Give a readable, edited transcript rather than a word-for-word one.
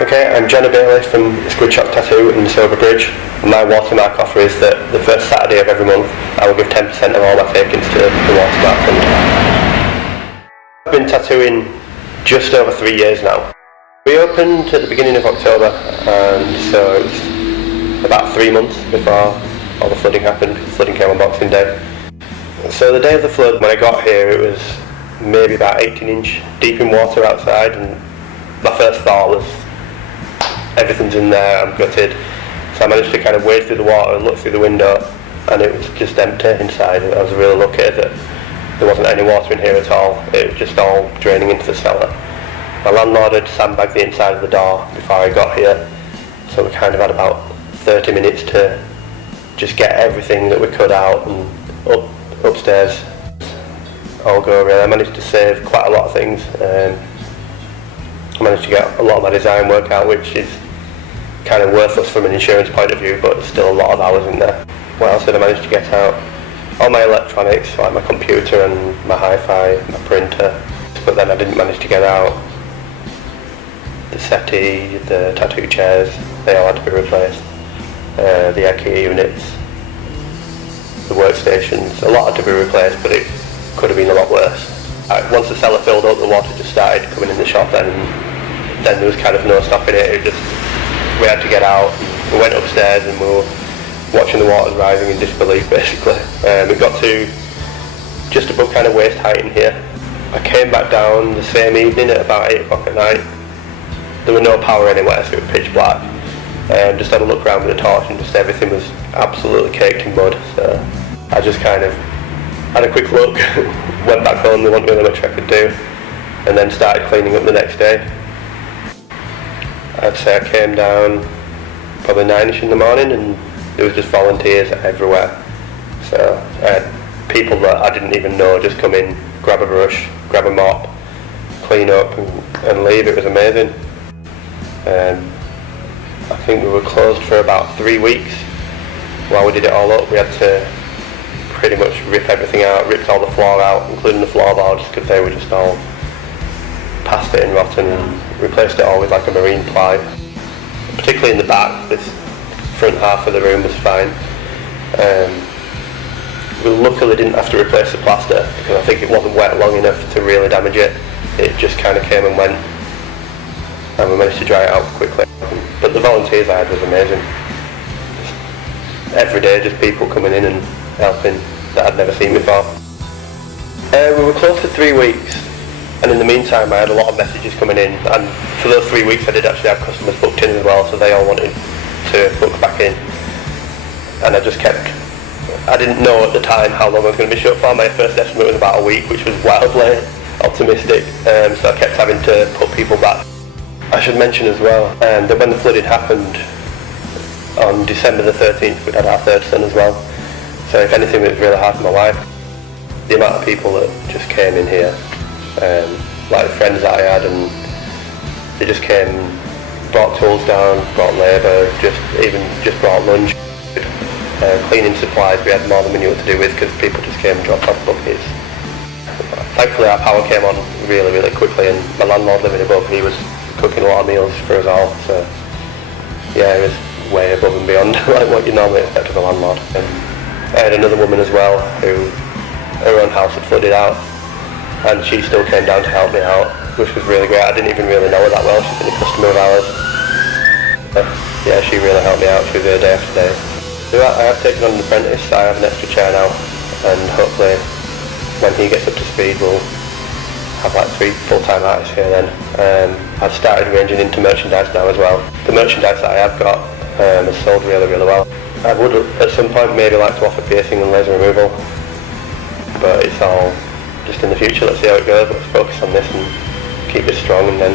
Okay, I'm Jonny from Squidshock Tattoo in Sowerby Bridge. My Watermark offer is that the first Saturday of every month I will give 10% of all my takings to the Watermark fund. I've been tattooing just over 3 years now. We opened at the beginning of October, and so it was about 3 months before all the flooding happened. Flooding came on Boxing Day. So the day of the flood, when I got here, it was maybe about 18 inch deep in water outside, and my first thought was, everything's in there, I'm gutted. So I managed to kind of wade through the water and look through the window, and it was just empty inside. I was really lucky that there wasn't any water in here at all. It was just all draining into the cellar. My landlord had sandbagged the inside of the door before I got here, so we kind of had about 30 minutes to just get everything that we could out and upstairs. All go really. I managed to save quite a lot of things. I managed to get a lot of my design work out, which is kind of worthless from an insurance point of view, but still a lot of hours in there. What else did I manage to get out? All my electronics, like my computer and my hi-fi, my printer, but then I didn't manage to get out the settee, the tattoo chairs. They all had to be replaced. The air key units, the workstations, a lot had to be replaced, but it could have been a lot worse. Once the cellar filled up, the water just started coming in the shop then there was kind of no stopping it. We had to get out. We went upstairs and we were watching the water rising in disbelief basically. We got to just above kind of waist height in here. I came back down the same evening at about 8 o'clock at night. There was no power anywhere, so it was pitch black. Just had a look around with a torch and just everything was absolutely caked in mud. So I just kind of had a quick look, went back home, there wasn't really much I could do, and then started cleaning up the next day. I'd say I came down probably 9ish in the morning and there was just volunteers everywhere. So I had people that I didn't even know just come in, grab a brush, grab a mop, clean up and leave. It was amazing. I think we were closed for about 3 weeks while we did it all up. We had to pretty much rip everything out, ripped all the floor out, including the floorboards, because they were just all past it and rotten, and replaced it all with like a marine ply. Particularly in the back, this front half of the room was fine. We luckily didn't have to replace the plaster, because I think it wasn't wet long enough to really damage it. It just kind of came and went, and we managed to dry it out quickly. But the volunteers I had was amazing. Every day, just people coming in and helping that I'd never seen before. We were closed for 3 weeks, and in the meantime I had a lot of messages coming in, and for those 3 weeks I did actually have customers booked in as well, so they all wanted to book back in. And I didn't know at the time how long I was going to be shut for. My first estimate was about a week, which was wildly optimistic, so I kept having to put people back. I should mention as well that when the flooding happened on December the 13th, we had our third son as well. So if anything, it was really hard for my wife. The amount of people that just came in here, like friends that I had, and they just came, brought tools down, brought labour, just brought lunch. Cleaning supplies, we had more than we knew what to do with, because people just came and dropped off buckets. Thankfully our power came on really, really quickly, and my landlord living above, he was cooking a lot of meals for us all. So yeah, it was way above and beyond like what you normally expect of a landlord. I had another woman as well who her own house had flooded out, and she still came down to help me out, which was really great. I didn't even really know her that well. She's been a customer of ours. Yeah, she really helped me out. She was there day after day. So I have taken on an apprentice. I have an extra chair now, and hopefully when he gets up to speed we'll have like 3 full-time artists here then. I've started ranging into merchandise now as well. The merchandise that I have got has sold really, really well. I would at some point maybe like to offer piercing and laser removal, but it's all just in the future. Let's see how it goes. Let's focus on this and keep it strong, and then